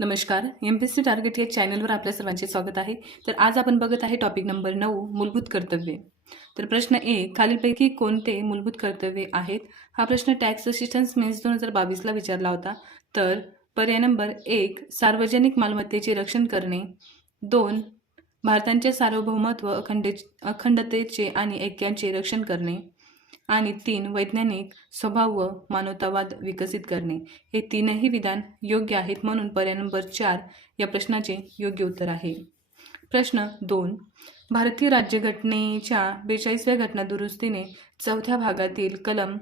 नमस्कार M P C target या चॅनलवर आपल्या सर्वांचे स्वागत आहे. तर आज आपण बघत आहे टॉपिक नंबर नऊ मूलभूत कर्तव्ये. तर प्रश्न एक खालीलपैकी कोणते मूलभूत कर्तव्ये आहेत? हा प्रश्न टॅक्स असिस्टन्स मेन्स दोन हजार बावीसला विचारला होता. तर पर्याय नंबर एक सार्वजनिक मालमत्तेचे रक्षण करणे. दोन भारतांचे सार्वभौमत्व अखंडे अखंडतेचे आणि ऐक्यांचे रक्षण करणे. आणि तीन वैज्ञानिक स्वभाव व मानवतावाद विकसित करणे. हे तीनही विधान योग्य आहेत म्हणून पर्याय नंबर चार या प्रश्नाचे योग्य उत्तर आहे. प्रश्न दोन. भारतीय राज्यघटनेच्या बेचाळीसव्या घटना दुरुस्तीने चौथ्या भागातील कलम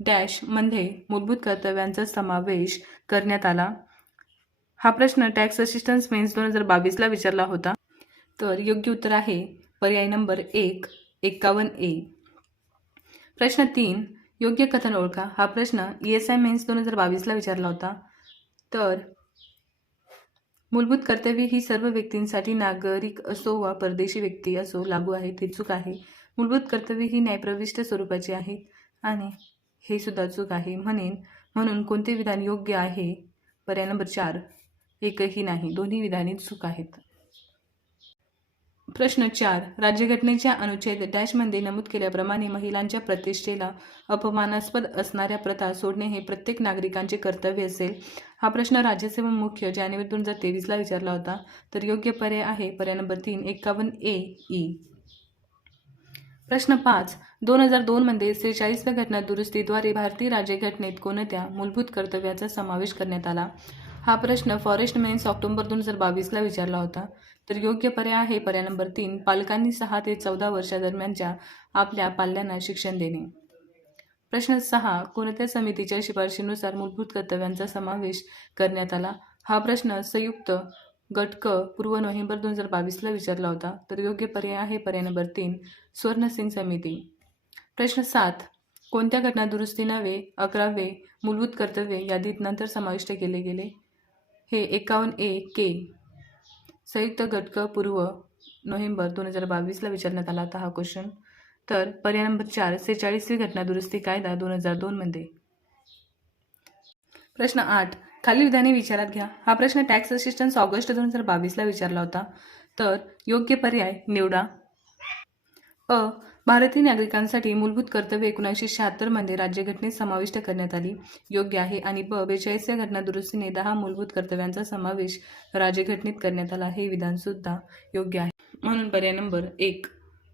डॅशमध्ये मूलभूत कर्तव्यांचा समावेश करण्यात आला. हा प्रश्न टॅक्स असिस्टन्स मेन्स दोन हजार बावीसला विचारला होता. तर योग्य उत्तर आहे पर्याय नंबर एक एक्कावन्न ए. प्रश्न तीन योग्य कथन ओळखा. हा प्रश्न ई एस आय मेन्स दोन हजार बावीसला विचारला होता. तर मूलभूत कर्तव्ये ही सर्व व्यक्तींसाठी नागरिक असो वा परदेशी व्यक्ती असो लागू आहे ते चूक आहे. मूलभूत कर्तव्ये ही न्यायप्रविष्ट स्वरूपाची आहेत आणि हे सुद्धा चूक आहे. म्हणेन म्हणून कोणते विधान योग्य आहे? पर्याय नंबर चार एकही नाही. दोन्ही विधाने चूक आहेत. प्रश्न चार. राज्यघटनेच्या अनुच्छेद डॅशमध्ये नमूद केल्याप्रमाणे महिलांच्या प्रतिष्ठेला अपमानास्पद असणाऱ्या प्रथा सोडणे हे प्रत्येक नागरिकांचे कर्तव्य असेल. हा प्रश्न राज्यसेवा मुख्य जानेवारी दोन हजार तेवीसला विचारला होता. तर योग्य पर्याय आहे पर्याय नंबर तीन एकावन्न ए ई. प्रश्न पाच. दोन हजार दोनमध्ये सेहेचाळीसव्या घटना दुरुस्तीद्वारे भारतीय राज्यघटनेत कोणत्या मूलभूत कर्तव्याचा समावेश करण्यात आला? हा प्रश्न फॉरेस्ट मेन्स ऑक्टोबर दोन हजार बावीसला विचारला होता. तर योग्य पर्याय आहे पर्याय नंबर तीन पालकांनी सहा ते चौदा वर्षादरम्यानच्या आपल्या पाल्यांना शिक्षण देणे. प्रश्न सहा कोणत्या समितीच्या शिफारशीनुसार मूलभूत कर्तव्यांचा समावेश करण्यात आला? हा प्रश्न संयुक्त गटक पूर्व नोव्हेंबर दोन हजार बावीसला विचारला होता. तर योग्य पर्याय आहे पर्याय नंबर तीन स्वर्णसिंग समिती. प्रश्न सात कोणत्या घटना दुरुस्ती नवे अकरावे मूलभूत कर्तव्ये यादीत नंतर समाविष्ट केले गेले? हे एकावन्न ए के संयुक्त घटक पूर्व नोव्हेंबर दोन हजार बावीसला विचारण्यात आला होता हा क्वेश्चन तर पर्याय नंबर चार सेहेचाळीसवी घटना दुरुस्ती कायदा दोन हजार दोनमध्ये प्रश्न आठ खालील विधाने विचारात घ्या. हा प्रश्न टॅक्स असिस्टन्स ऑगस्ट दोन हजार बावीसला विचारला होता. तर योग्य पर्याय निवडा. अ भारतीय नागरिकांसाठी मूलभूत कर्तव्य एकोणीसशे शहात्तरमध्ये राज्यघटनेत समाविष्ट करण्यात आली. योग्य आहे आणि ब बेचाळीसच्या घटना दुरुस्तीने दहा मूलभूत कर्तव्यांचा समावेश राज्यघटनेत करण्यात आला हे विधानसुद्धा योग्य आहे. म्हणून पर्याय नंबर एक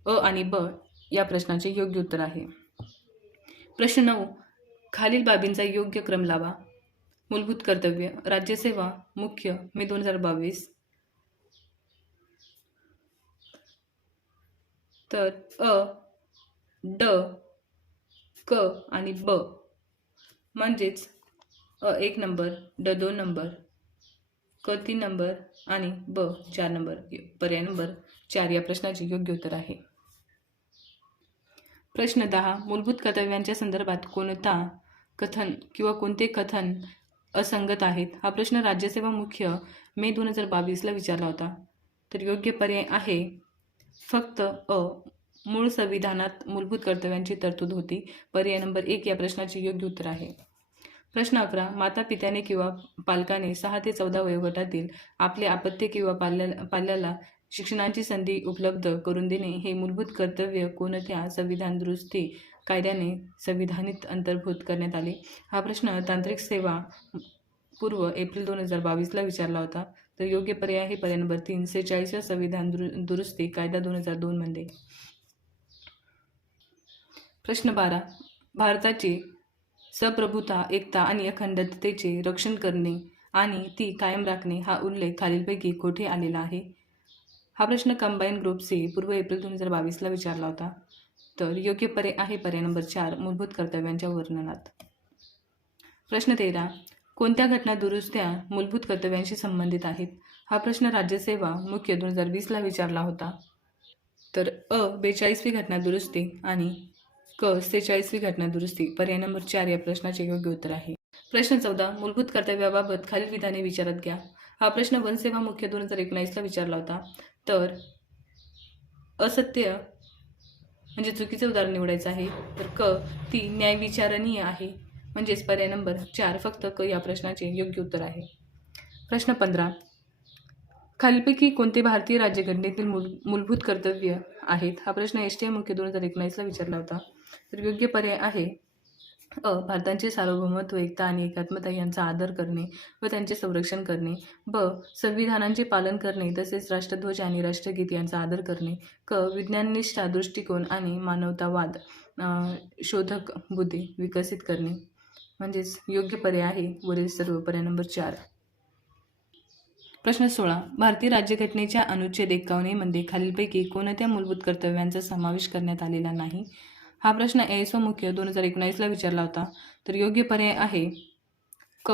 अ आणि ब या प्रश्नाचे योग्य उत्तर आहे. प्रश्न नऊ खालील बाबींचा योग्य क्रम लावा. मूलभूत कर्तव्य राज्यसेवा मुख्य मे दोन हजार बावीस. तर अ ड क आणि ब. म्हणजेच अ एक नंबर ड दोन नंबर क तीन नंबर आणि ब चार नंबर. पर्याय नंबर चार या प्रश्नाचे योग्य उत्तर आहे. प्रश्न दहा मूलभूत कर्तव्यांच्या संदर्भात कोणता कथन किंवा कोणते कथन असंगत आहेत? हा प्रश्न राज्यसेवा मुख्य मे दोन हजार बावीसला विचारला होता. तर योग्य पर्याय आहे फक्त अ मूळ संविधानात मूलभूत कर्तव्यांची तरतूद होती. पर्याय नंबर एक या प्रश्नाचे योग्य उत्तर आहे. प्रश्न अकरा माता पित्याने किंवा पालकाने सहा ते चौदा वयोगटातील आपले आपत्य किंवा पाल्या पाल्याला शिक्षणाची संधी उपलब्ध करून देणे हे मूलभूत कर्तव्य कोणत्या संविधान दुरुस्ती कायद्याने संविधानित अंतर्भूत करण्यात आले? हा प्रश्न तांत्रिक सेवा पूर्व एप्रिल दोन हजार बावीसला विचारला होता. तर योग्य पर्याय आहे पर्याय नंबर तीन सेहेचाळीसच्या संविधान दुरु दुरुस्ती कायदा दोन हजार दोनमध्ये प्रश्न बारा भारताची सप्रभुता एकता आणि अखंडतेचे रक्षण करणे आणि ती कायम राखणे हा उल्लेख खालीलपैकी कोठे आलेला आहे? हा प्रश्न कंबाईन ग्रुप सी पूर्व एप्रिल दोन हजार बावीसला विचारला होता. तर योग्य पर्याय आहे पर्याय नंबर चार मूलभूत कर्तव्यांच्या वर्णनात. प्रश्न तेरा कोणत्या घटना दुरुस्त्या मूलभूत कर्तव्यांशी संबंधित आहेत? हा प्रश्न राज्यसेवा मुख्य दोन हजार वीसला विचारला होता. तर अ बेचाळीसवी घटना दुरुस्ती आणि क सेचाळीसवी घटना दुरुस्ती पर्याय नंबर चार या प्रश्नाचे योग्य उत्तर आहे. प्रश्न चौदा मूलभूत कर्तव्याबाबत खालील विधाने विचारात घ्या. हा प्रश्न वनसेवा मुख्य दोन हजार एकोणीसला विचारला होता. तर असत्य म्हणजे चुकीचं उदाहरण निवडायचं आहे. तर क ती न्यायविचारणीय आहे. म्हणजेच पर्याय नंबर चार फक्त क या प्रश्नाचे योग्य उत्तर आहे. प्रश्न पंधरा. खालीलपैकी कोणते भारतीय राज्यघटनेतील मूल मूलभूत कर्तव्य आहेत? हा प्रश्न एस टी एम मुख्य दोन हजार एकोणीसला विचारला होता. तर योग्य पर्याय आहे अ भारताचे सार्वभौमत्व एकता आणि एकात्मता यांचा आदर करणे व त्यांचे संरक्षण करणे. ब संविधानांचे पालन करणे तसेच राष्ट्रध्वज आणि राष्ट्रगीत यांचा आदर करणे. क विज्ञाननिष्ठा दृष्टिकोन आणि मानवतावाद शोधक बुद्धी विकसित करणे. म्हणजेच योग्य पर्याय आहे. वरील सर्व पर्याय नंबर चार. प्रश्न सोळा. भारतीय राज्यघटनेच्या अनुच्छेद एकावन्नमध्ये खालीलपैकी कोणत्या मूलभूत कर्तव्यांचा समावेश करण्यात आलेला नाही? हा प्रश्न एस मुख्य दोन हजार एकोणीसला विचारला होता. तर योग्य पर्याय आहे क.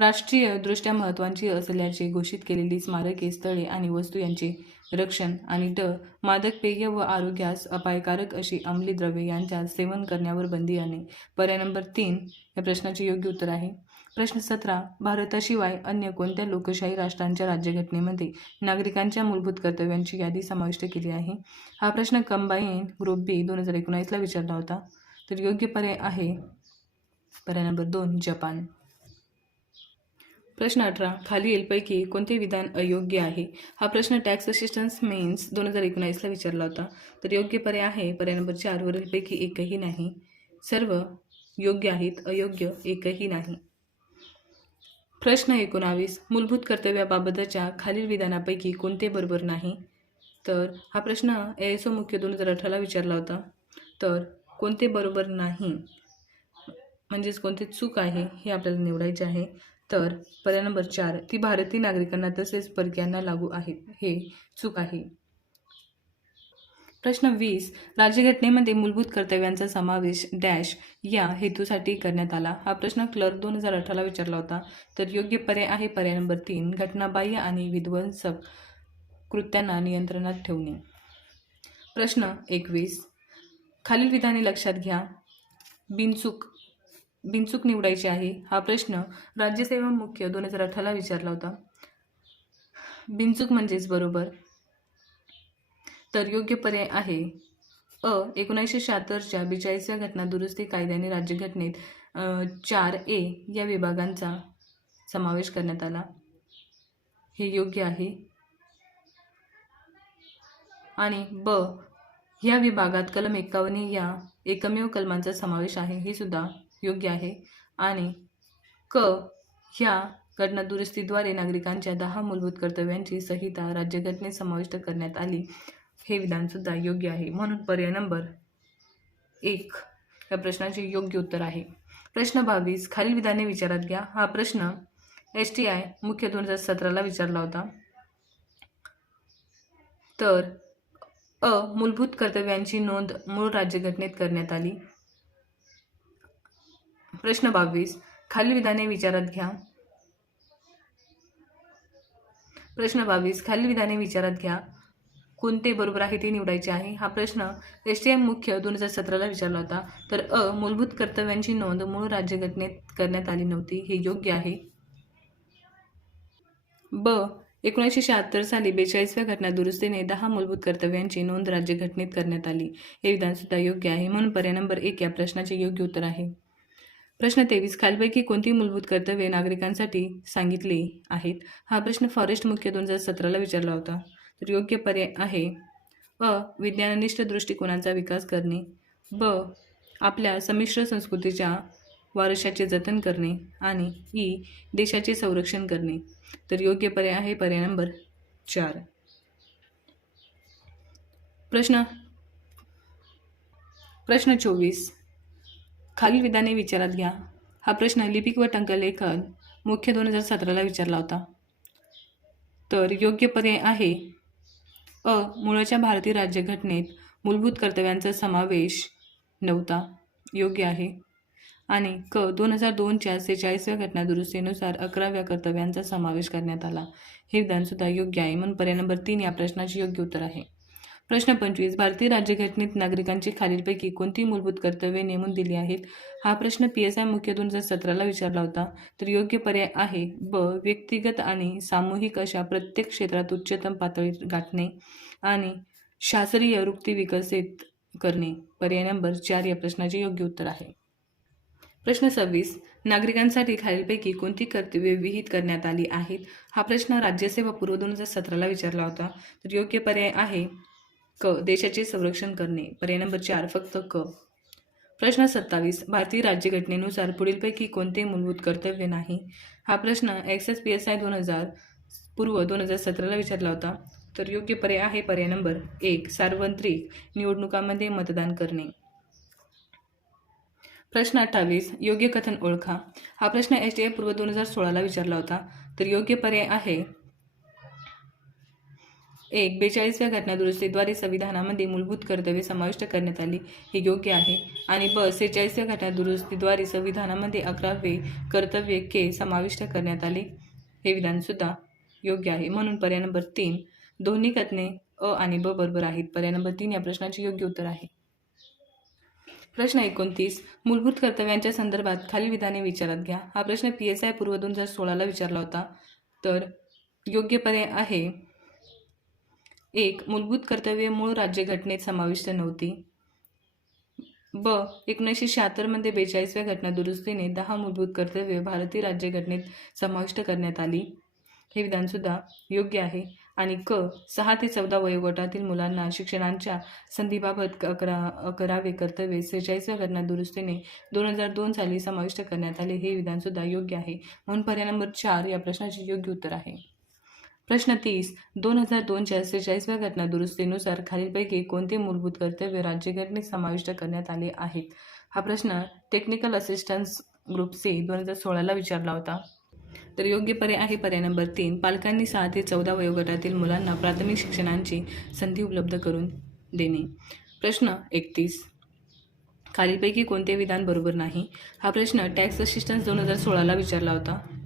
राष्ट्रीय दृष्ट्या महत्त्वाची असल्याचे घोषित केलेली स्मारके स्थळे आणि वस्तू यांचे रक्षण आणि ड मादक पेय व आरोग्यास अपायकारक अशी अंमली द्रव्ये यांच्या सेवन करण्यावर बंदी आणणे. पर्याय नंबर तीन या प्रश्नाचे योग्य उत्तर आहे. प्रश्न सतरा भारताशिवाय अन्य कोणत्या लोकशाही राष्ट्रांच्या राज्यघटनेमध्ये नागरिकांच्या मूलभूत कर्तव्यांची यादी समाविष्ट केली आहे? हा प्रश्न कंबाईन ग्रुप बी दोन हजार एकोणीसला विचारला होता. तर योग्य पर्याय आहे. पर्याय नंबर दोन जपान. प्रश्न अठरा. खालीलपैकी कोणते विधान अयोग्य आहे? हा प्रश्न टॅक्स असिस्टन्स मेन्स दोन हजार एकोणावीसला विचारला होता. तर योग्य पर्याय आहे? पर्याय नंबर चार वरीलपैकी एकही नाही. सर्व योग्य आहेत अयोग्य एकही नाही. प्रश्न एकोणावीस. मूलभूत कर्तव्याबाबतच्या खालील विधानापैकी कोणते बरोबर नाही? तर हा प्रश्न एस ओ मुख्य दोन हजार अठराला विचारला होता. तर कोणते बरोबर नाही? म्हणजेच कोणते चूक आहे हे आपल्याला निवडायचे आहे. तर पर्याय नंबर चार ती भारतीय नागरिकांना तसेच परक्यांना लागू आहेत. हे चूक आहे. प्रश्न वीस राज्यघटनेमध्ये मूलभूत कर्तव्यांचा समावेश डॅश या हेतूसाठी करण्यात आला. हा प्रश्न क्लर्क दोन हजार अठराला विचारला होता. तर योग्य पर्याय आहे पर्याय नंबर तीन घटनाबाह्य आणि विध्वंसक कृत्यांना नियंत्रणात ठेवणे. प्रश्न एकवीस खालील विधाने लक्षात घ्या. बिनचूक बिनचूक निवडायची आहे हा प्रश्न राज्यसेवा मुख्य दोन हजार अठराला विचारला होता. बिनचूक म्हणजेच बरोबर. तर योग्य पर्याय आहे. अ एकोणीसशे शहात्तरच्या बेचाळीसव्या घटना दुरुस्ती कायद्याने राज्यघटनेत चार ए या विभागांचा समावेश करण्यात आला. हे योग्य आहे? आणि ब ह्या विभागात कलम एकावन्न या एकमेव कलमांचा समावेश आहे हे सुद्धा योग्य आहे. आणि क ह्या घटना दुरुस्तीद्वारे नागरिकांच्या दहा मूलभूत कर्तव्यांची संहिता राज्यघटनेत समाविष्ट करण्यात आली. हे विधानसुद्धा योग्य आहे. म्हणून पर्याय नंबर एक या प्रश्नाचे योग्य उत्तर आहे. प्रश्न बावीस खालील विधाने विचारात घ्या. हा प्रश्न एस टी आय मुख्य दोन हजार सतराला विचारला होता. तर अ मूलभूत कर्तव्यांची नोंद मूळ राज्यघटनेत करण्यात आली. प्रश्न बावीस. खालील विधाने विचारात घ्या. प्रश्न बावीस. खालील विधाने विचारात घ्या. कोणते बरोबर आहे ते निवडायचे आहे? हा प्रश्न एस टी एम मुख्य दोन हजार सतराला विचारला होता. तर अ मूलभूत कर्तव्यांची नोंद मूळ राज्यघटनेत करण्यात आली नव्हती. हे योग्य आहे? ब एकोणीसशे शहात्तर साली बेचाळीसव्या घटना दुरुस्तीने दहा मूलभूत कर्तव्यांची नोंद राज्यघटनेत करण्यात आली. हे विधानसुद्धा योग्य आहे. म्हणून पर्याय नंबर एक या प्रश्नाचे योग्य उत्तर आहे. प्रश्न तेवीस. खालपैकी कोणती मूलभूत कर्तव्ये नागरिकांसाठी सांगितली आहेत? हा प्रश्न फॉरेस्ट मुख्य दोन हजार सतराला विचारला होता. तर योग्य पर्याय आहे. अ. विज्ञाननिष्ठ दृष्टिकोनाचा विकास करणे. ब. आपल्या संमिश्र संस्कृतीच्या वारशाचे जतन करणे. आणि ई. देशाचे संरक्षण करणे. तर योग्य पर्याय आहे पर्याय नंबर चार. प्रश्न प्रश्न चोवीस. खालील विधाने विचारात घ्या. हा प्रश्न लिपिक व टंकलेखन मुख्य दोन हजार सतराला विचारला होता. तर योग्य पर्याय आहे. अ. मुळाच्या भारतीय राज्यघटनेत मूलभूत कर्तव्यांचा समावेश नव्हता. योग्य आहे. आणि क. दोन हजार दोनच्या सेहेचाळीसव्या घटना दुरुस्तीनुसार अकराव्या कर्तव्यांचा समावेश करण्यात आला. हे विधानसुद्धा योग्य आहे. म्हणून पर्याय नंबर तीन या प्रश्नाचे योग्य उत्तर आहे. प्रश्न पंचवीस. भारतीय राज्यघटनेत नागरिकांची खालीलपैकी कोणती मूलभूत कर्तव्ये नेमून दिली आहेत? हा प्रश्न पी एस आय मुख्य दोन हजार सतराला विचारला होता. तर योग्य पर्याय आहे ब. व्यक्तिगत आणि सामूहिक अशा प्रत्येक क्षेत्रात उच्चतम पातळी गाठणे आणि शास्त्रीय वृत्ती विकसित करणे. पर्याय नंबर चार या प्रश्नाचे योग्य उत्तर आहे. प्रश्न सव्वीस. नागरिकांसाठी खालीलपैकी कोणती कर्तव्ये विहित करण्यात आली आहेत? हा प्रश्न राज्यसेवा पूर्व दोन हजार सतराला विचारला होता. तर योग्य पर्याय आहे क देशाचे संरक्षण करणे. पर्याय नंबर चार फक्त क. प्रश्न सत्तावीस भारतीय राज्यघटनेनुसार पुढीलपैकी कोणते मूलभूत कर्तव्य नाही? हा प्रश्न X S P S I दोन हजार पूर्व दोन हजार सतराला विचारला होता. तर योग्य पर्याय आहे पर्याय नंबर एक सार्वत्रिक निवडणुकांमध्ये मतदान करणे. प्रश्न अठ्ठावीस योग्य कथन ओळखा. हा प्रश्न एच टी आय पूर्व दोन हजार सोळाला विचारला होता. तर योग्य पर्याय आहे एक बेचाळीसव्या घटनादुरुस्तीद्वारे संविधानामध्ये मूलभूत कर्तव्ये समाविष्ट करण्यात आली. हे योग्य आहे. आणि ब सेहेचाळीसव्या घटनादुरुस्तीद्वारे संविधानामध्ये अकरावे कर्तव्य के समाविष्ट करण्यात आले. हे विधानसुद्धा योग्य आहे. म्हणून पर्याय नंबर तीन दोन्ही कथने अ आणि ब बरोबर आहेत. पर्याय नंबर तीन या प्रश्नाचे योग्य उत्तर आहे. प्रश्न एकोणतीस मूलभूत कर्तव्यांच्या संदर्भात खालील विधाने विचारात घ्या. हा प्रश्न पी एस आय पूर्व दोन हजार सोळाला विचारला होता. तर योग्य पर्याय आहे एक मूलभूत कर्तव्ये मूळ राज्यघटनेत समाविष्ट नव्हती. ब एकोणीसशे शहात्तरमध्ये बेचाळीसव्या घटना दुरुस्तीने दहा मूलभूत कर्तव्ये भारतीय राज्यघटनेत समाविष्ट करण्यात आली. हे विधानसुद्धा योग्य आहे. आणि क सहा ते चौदा वयोगटातील मुलांना शिक्षणांच्या संधीबाबत अकरा अकरावे कर्तव्य सेहेचाळीसव्या घटना दुरुस्तीने दोन हजार दोन साली समाविष्ट करण्यात आले हे विधानसुद्धा योग्य आहे. म्हणून पर्याय नंबर चार या प्रश्नाचे योग्य उत्तर आहे. प्रश्न तीस. दोन हजार दोनच्या सेहेचाळीसव्या घटनादुरुस्तीनुसार खालीलपैकी कोणते मूलभूत कर्तव्य राज्यघटनेत समाविष्ट करण्यात आले आहेत? हा प्रश्न टेक्निकल असिस्टन्स ग्रुप सी दोन हजार सोळाला विचारला होता. तर योग्य पर्याय आहे पर्याय नंबर तीन. पालकांनी सहा ते चौदा वयोगटातील मुलांना प्राथमिक शिक्षणांची संधी उपलब्ध करून देणे. प्रश्न एकतीस. खालीलपैकी कोणते विधान बरोबर नाही? हा प्रश्न टॅक्स असिस्टन्स दोन हजार सोळाला विचारला होता.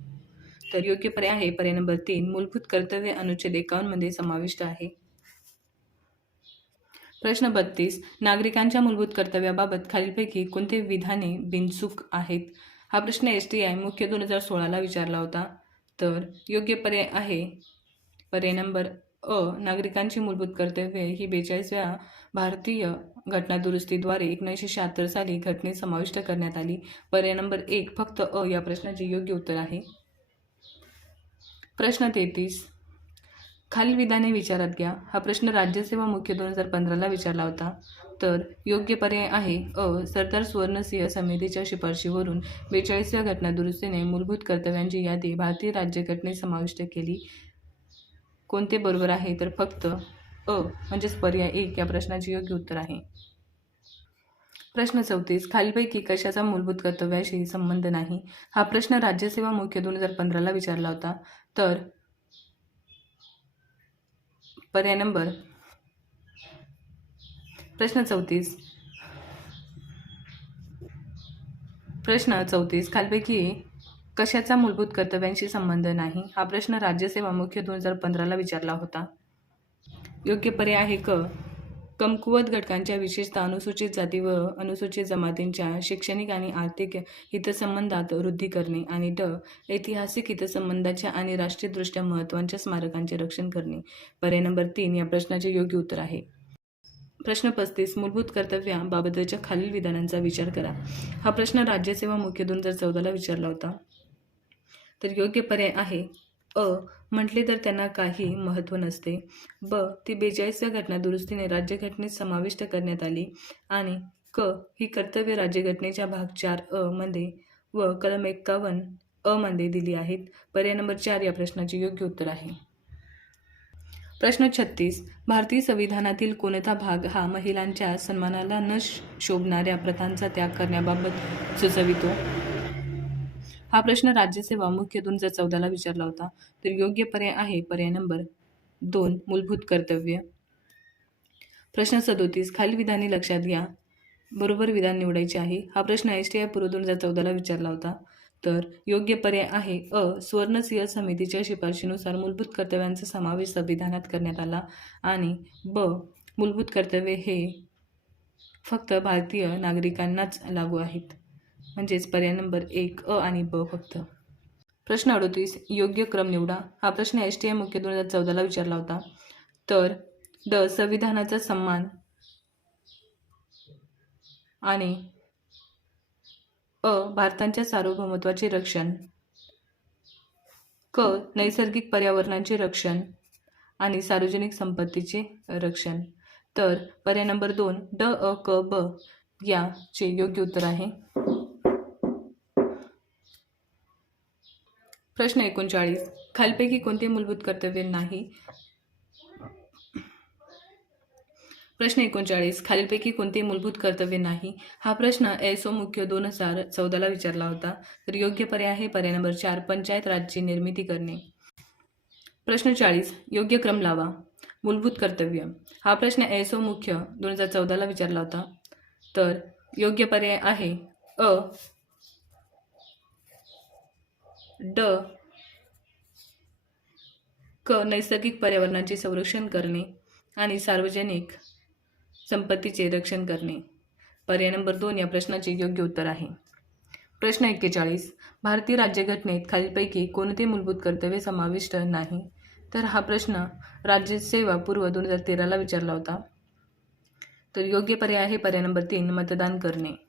तर योग्य पर्याय आहे. पर्याय नंबर तीन मूलभूत कर्तव्य अनुच्छेद एकावन्नमध्ये समाविष्ट आहे. प्रश्न बत्तीस नागरिकांच्या मूलभूत कर्तव्याबाबत खालीलपैकी कोणते विधाने बिनचूक आहेत? हा प्रश्न एस टी आय मुख्य दोन हजार सोळाला विचारला होता. तर योग्य पर्याय आहे. पर्याय नंबर अ नागरिकांची मूलभूत कर्तव्ये ही बेचाळीसव्या भारतीय घटनादुरुस्तीद्वारे एकोणीसशे शहात्तर साली घटनेत समाविष्ट करण्यात आली. पर्याय नंबर एक फक्त अ या प्रश्नाचे योग्य उत्तर आहे. प्रश्न तेहतीस. खालील विधाने विचारात घ्या. हा प्रश्न राज्यसेवा मुख्य दोन हजार पंधराला विचारला होता. तर योग्य पर्याय आहे अ सरदार सुवर्णसिंह समितीच्या शिफारशीवरून बेचाळीसव्या घटना दुरुस्तीने मूलभूत कर्तव्यांची यादी भारतीय राज्यघटनेत समाविष्ट केली. कोणते बरोबर आहे? तर फक्त अ म्हणजेच पर्याय एक या प्रश्नाचे योग्य उत्तर आहे. प्रश्न चौतीस. खालीलपैकी कशाचा मूलभूत कर्तव्याशी संबंध नाही? हा प्रश्न राज्यसेवा मुख्य दोन हजार पंधराला विचारला होता. तर पर्याय नंबर प्रश्न चौतीस. प्रश्न चौतीस. खालपैकी कशाचा मूलभूत कर्तव्यांशी संबंध नाही? हा प्रश्न राज्यसेवा मुख्य दोन हजार पंधराला विचारला होता. योग्य पर्याय आहे क? कमकुवत घटकांच्या विशेषतः अनुसूचित जाती व अनुसूचित जमातींच्या शैक्षणिक आणि आर्थिक हितसंबंधात वृद्धी करणे आणि ड ऐतिहासिक हितसंबंधाच्या आणि राष्ट्रीयदृष्ट्या महत्त्वाच्या स्मारकांचे रक्षण करणे. पर्याय नंबर तीन या प्रश्नाचे योग्य उत्तर आहे. प्रश्न पस्तीस मूलभूत कर्तव्याबाबतच्या खालील विधानांचा विचार करा. हा प्रश्न राज्यसेवा मुख्य दोन हजार चौदाला विचारला होता तर योग्य पर्याय आहे. अ म्हटले तर त्यांना काही महत्त्व नसते. ब. ती बेचाळीसव्या घटनादुरुस्तीने राज्यघटनेत समाविष्ट करण्यात आली आणि क. ही कर्तव्य राज्यघटनेच्या भाग चार अ मध्ये व कलम एक्कावन्न अ मध्ये दिली आहेत. पर्याय नंबर चार या प्रश्नाचे योग्य उत्तर आहे. प्रश्न छत्तीस. भारतीय संविधानातील कोणता भाग हा महिलांच्या सन्मानाला न शोभणाऱ्या प्रथांचा त्याग करण्याबाबत सुचवितो? हा प्रश्न राज्यसेवा मुख्य दोन हजार चौदाला विचारला होता. तर योग्य पर्याय आहे पर्याय नंबर दोन मूलभूत कर्तव्य. प्रश्न सदोतीस खालील विधाने लक्षात घ्या. बरोबर विधान निवडायचे आहे. हा प्रश्न एस टी आय पूर्व दोन हजार चौदाला विचारला होता. तर योग्य पर्याय आहे अ सुवर्ण सिंह समितीच्या शिफारशीनुसार मूलभूत कर्तव्यांचा समावेश संविधानात करण्यात आला आणि ब मूलभूत कर्तव्ये हे फक्त भारतीय नागरिकांनाच लागू आहेत. म्हणजेच पर्याय नंबर एक अ आणि ब फक्त. प्रश्न अडोतीस योग्य क्रम निवडा. हा प्रश्न एस टी आय मुख्य दोन हजार चौदाला विचारला होता. तर ड संविधानाचा सन्मान आणि अ भारताच्या सार्वभौमत्वाचे रक्षण. क नैसर्गिक पर्यावरणाचे रक्षण आणि सार्वजनिक संपत्तीचे रक्षण. तर पर्याय नंबर दोन ड अ क ब याचे योग्य उत्तर आहे. प्रश्न एकोणचाळीस. खालपैकी कोणते मूलभूत कर्तव्य नाही? प्रश्न एकोणचाळीस. खालीलपैकी कोणते मूलभूत कर्तव्य नाही? हा प्रश्न एसओ मुख्य दोन हजार चौदाला विचारला होता. तर योग्य पर्याय आहे पर्याय नंबर चार पंचायत राजची निर्मिती करणे. प्रश्न चाळीस. योग्य क्रम लावा. मूलभूत कर्तव्य. हा प्रश्न एसओ मुख्य दोन हजार चौदाला विचारला होता. तर योग्य पर्याय आहे अ ड. क. नैसर्गिक पर्यावरणाचे संरक्षण करणे आणि सार्वजनिक संपत्तीचे रक्षण करणे. पर्याय नंबर दोन या प्रश्नाचे योग्य उत्तर आहे. प्रश्न एक्केचाळीस. भारतीय राज्यघटनेत खालीलपैकी कोणते मूलभूत कर्तव्य समाविष्ट नाही? तर हा प्रश्न राज्यसेवा पूर्व दोन हजार तेराला विचारला होता. तर योग्य पर्याय आहे पर्याय नंबर तीन मतदान करणे.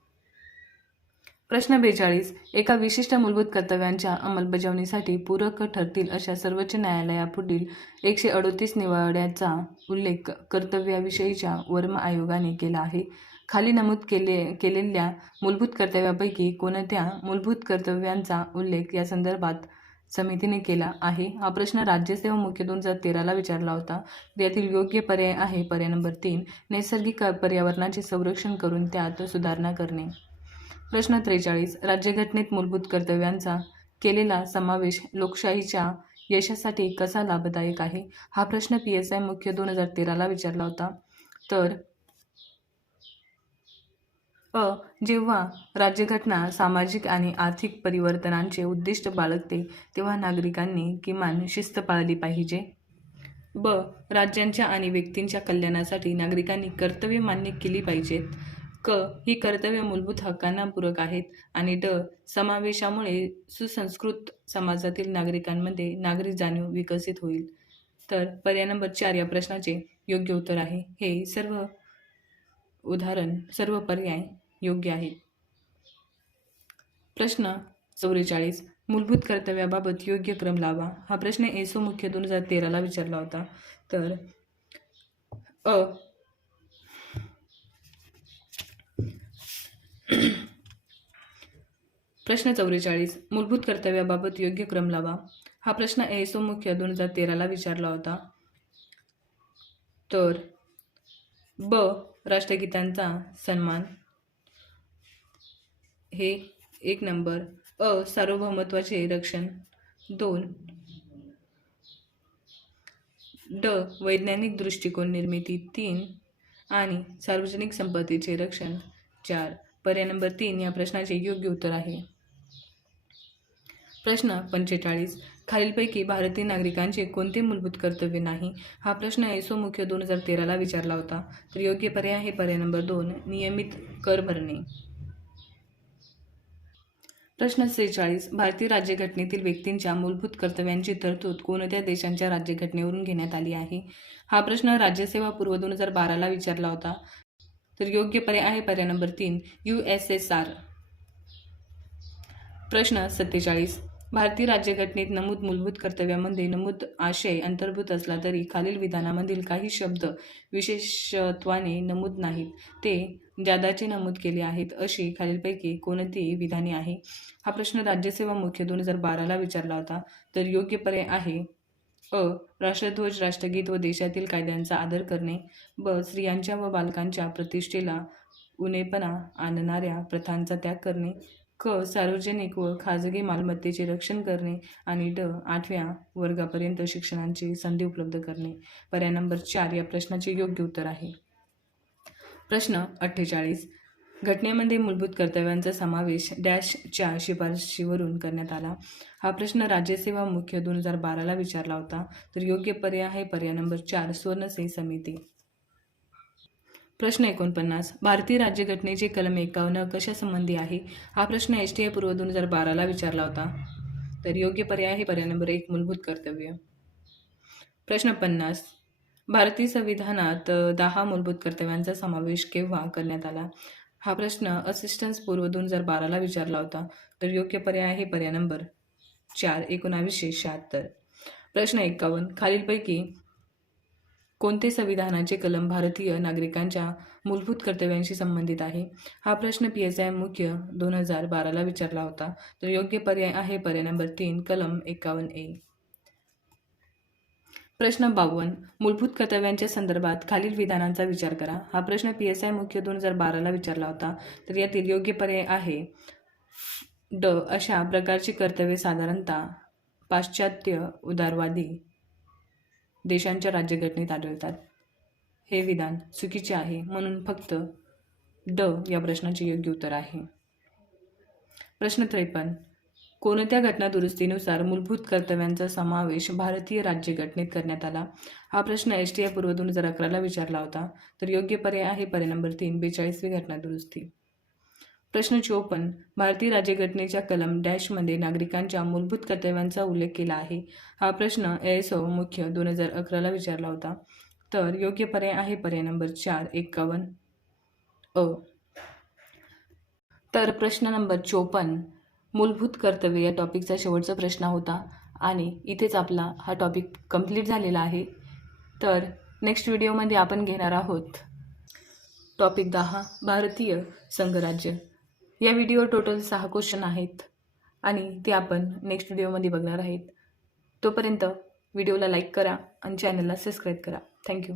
प्रश्न बेचाळीस. एका विशिष्ट मूलभूत कर्तव्यांच्या अंमलबजावणीसाठी पूरक ठरतील अशा सर्वोच्च न्यायालयापुढील एकशे अडोतीस निवाड्याचा उल्लेख कर्तव्याविषयीच्या वर्म आयोगाने केला आहे. खाली नमूद केले केलेल्या मूलभूत कर्तव्यापैकी कोणत्या मूलभूत कर्तव्यांचा उल्लेख या संदर्भात समितीने केला आहे? हा प्रश्न राज्यसेवा मुख्य दोन हजार तेराला विचारला होता. यातील योग्य पर्याय आहे. पर्याय नंबर तीन नैसर्गिक पर्यावरणाचे संरक्षण करून त्यात सुधारणा करणे. प्रश्न त्रेचाळीस. राज्यघटनेत मूलभूत कर्तव्यांचा केलेला समावेश लोकशाहीच्या यशासाठी कसा लाभदायक आहे? हा प्रश्न पी एस आय मुख्य दोन हजार तेराला विचारला होता. तर अ जेव्हा राज्यघटना सामाजिक आणि आर्थिक परिवर्तनांचे उद्दिष्ट बाळगते तेव्हा नागरिकांनी किमान शिस्त पाळली पाहिजे. ब राज्यांच्या आणि व्यक्तींच्या कल्याणासाठी नागरिकांनी कर्तव्य मान्य केली पाहिजेत. क ही कर्तव्य मूलभूत हक्कांना पूरक आहेत आणि ड समावेशामुळे सुसंस्कृत समाजातील नागरिकांमध्ये नागरिक जाणीव विकसित होईल. तर पर्याय नंबर चार या प्रश्नाचे योग्य उत्तर आहे. हे सर्व उदाहरण सर्व पर्याय योग्य आहेत. प्रश्न चौवेचाळीस. मूलभूत कर्तव्याबाबत योग्य क्रम लावा. हा प्रश्न एसो मुख्य दोन हजार तेराला विचारला होता. तर अ प्रश्न चौवेचाळीस. मूलभूत कर्तव्याबाबत योग्य क्रम लावा. हा प्रश्न एसो मुख्य दोन हजार तेराला विचारला होता. तर ब. राष्ट्रगीतांचा सन्मान. हे एक नंबर. अ. सार्वभौमत्वाचे रक्षण. दोन. ड. वैज्ञानिक दृष्टिकोन निर्मिती. तीन. आणि सार्वजनिक संपत्तीचे रक्षण. चार. पर्याय नंबर तीन या प्रश्नाचे योग्य उत्तर आहे. प्रश्न पंचेचाळीस. खालीलपैकी भारतीय नागरिकांचे कोणते मूलभूत कर्तव्य नाही? हा प्रश्न एसो मुख्य दोन हजार तेराला विचारला होता. तर योग्य पर्याय आहे पर्याय नंबर दोन नियमित कर भरणे. प्रश्न सेहेचाळीस. भारतीय राज्यघटनेतील व्यक्तींच्या मूलभूत कर्तव्यांची तरतूद कोणत्या देशांच्या राज्यघटनेवरून घेण्यात आली आहे? हा प्रश्न राज्यसेवा पूर्व दोन हजार बाराला विचारला होता. तर योग्य पर्याय आहे पर्याय नंबर तीन यू एस एस आर. प्रश्न सत्तेचाळीस. भारतीय राज्यघटनेत नमूद मूलभूत कर्तव्यामध्ये नमूद आशय अंतर्भूत असला तरी खालील विधानामधील काही शब्द विशेषत्वाने नमूद नाहीत. ते जादाचे नमूद केले आहेत अशी खालीलपैकी कोणती विधाने आहे? हा प्रश्न राज्यसेवा मुख्य दोन हजार बाराला विचारला होता. तर योग्य पर्याय आहे अ राष्ट्रध्वज राष्ट्रगीत व देशातील कायद्यांचा आदर करणे ब स्त्रियांच्या व बालकांच्या प्रतिष्ठेला उणेपणा आणणाऱ्या प्रथांचा त्याग करणे क सार्वजनिक व खाजगी मालमत्तेचे रक्षण करणे आणि ड आठव्या वर्गापर्यंत शिक्षणाची संधी उपलब्ध करणे. पर्याय नंबर चार या प्रश्नाचे योग्य उत्तर आहे. प्रश्न अठ्ठेचाळीस. घटनेमध्ये मूलभूत कर्तव्यांचा समावेश डॅशच्या शिफारशीवरून करण्यात आला. हा प्रश्न राज्यसेवा मुख्य दोन हजार बाराला विचारला होता. तर योग्य पर्याय आहे पर्याय नंबर चार स्वर्णसिंह समिती. प्रश्न एकोणपन्नास. भारतीय राज्यघटनेचे कलम एकावन्न कशासंबंधी आहे? हा प्रश्न एस टी ए पूर्व दोन हजार बाराला विचारला होता. तर योग्य पर्याय आहे पर्याय नंबर एक मूलभूत कर्तव्य. प्रश्न पन्नास. भारतीय संविधानात दहा मूलभूत कर्तव्यांचा समावेश केव्हा करण्यात आला? हा प्रश्न असिस्टन्स पूर्व दोन हजार बाराला विचारला होता. तर योग्य पर्याय आहे पर्याय नंबर चार एकोणावीसशे शहात्तर. प्रश्न एक्कावन्न. खालीलपैकी कोणते संविधानाचे कलम भारतीय नागरिकांच्या मूलभूत कर्तव्यांशी संबंधित आहे? हा प्रश्न पी एस आय मुख्य दोन हजार बाराला विचारला होता. तर योग्य पर्याय आहे पर्याय नंबर तीन कलम एकावन्न ए. प्रश्न बावन्न. मूलभूत कर्तव्यांच्या संदर्भात खालील विधानांचा विचार करा. हा प्रश्न पी एस आय मुख्य दोन हजार बाराला विचारला होता. तर यातील योग्य पर्याय आहे. ड. अशा प्रकारची कर्तव्ये साधारणतः पाश्चात्य उदारवादी देशांच्या राज्यघटनेत आढळतात. हे विधान चुकीचे आहे. म्हणून फक्त ड या प्रश्नाचे योग्य उत्तर आहे. प्रश्न त्रेपन्न. कोणत्या घटना दुरुस्तीनुसार मूलभूत कर्तव्यांचा समावेश भारतीय राज्यघटनेत करण्यात आला? हा प्रश्न एस टी आय पूर्व दोन हजार अकराला विचारला होता तर योग्य पर्याय आहे पर्याय नंबर तीन बेचाळीसवी घटना दुरुस्ती. प्रश्न चोपन्न भारतीय राज्यघटनेच्या कलम डॅशमध्ये नागरिकांच्या मूलभूत कर्तव्यांचा उल्लेख केला आहे. हा प्रश्न एस ओ मुख्य दोन हजार अकराला विचारला होता तर योग्य पर्याय आहे पर्याय नंबर चार एक्कावन्न. अ. तर प्रश्न नंबर चोपन्न मूलभूत कर्तव्य या टॉपिकचा शेवटचा प्रश्न होता. आणि इथेच आपला हा टॉपिक कंप्लीट झालेला आहे. तर नेक्स्ट व्हिडिओमध्ये आपण घेणार आहोत. टॉपिक दहा भारतीय संघराज्य. या व्हिडिओ टोटल सहा क्वेश्चन आहेत. आणि ते आपण नेक्स्ट व्हिडिओमध्ये बघणार आहेत. तोपर्यंत व्हिडिओला लाईक करा आणि चॅनलला सबस्क्राईब करा. थँक्यू